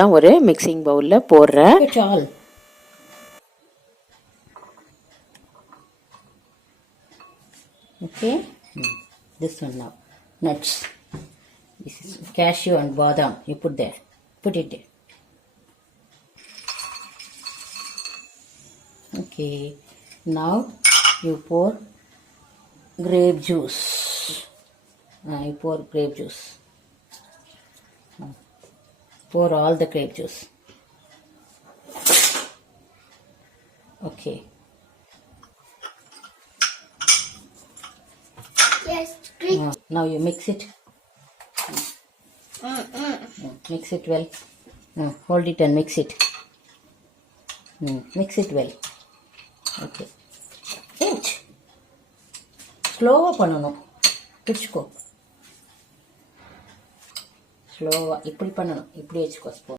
தான் ஒரு மிக்சிங் பவுலில் போடுறேன். Okay, this one now. Nuts. This is cashew and badam. You put there. Put it there. Okay. Now you pour grape juice. You pour grape juice. Pour all the grape juice. Okay. Yes. Now you mix it. Mix it well. Hold it and mix it. Mix it well. Okay. Ouch. ஸ்லோவாக பண்ணணும். பிடிச்சிக்கோ. ஸ்லோவாக இப்படி பண்ணணும். இப்படி வச்சுக்கோ ஸ்பூன்.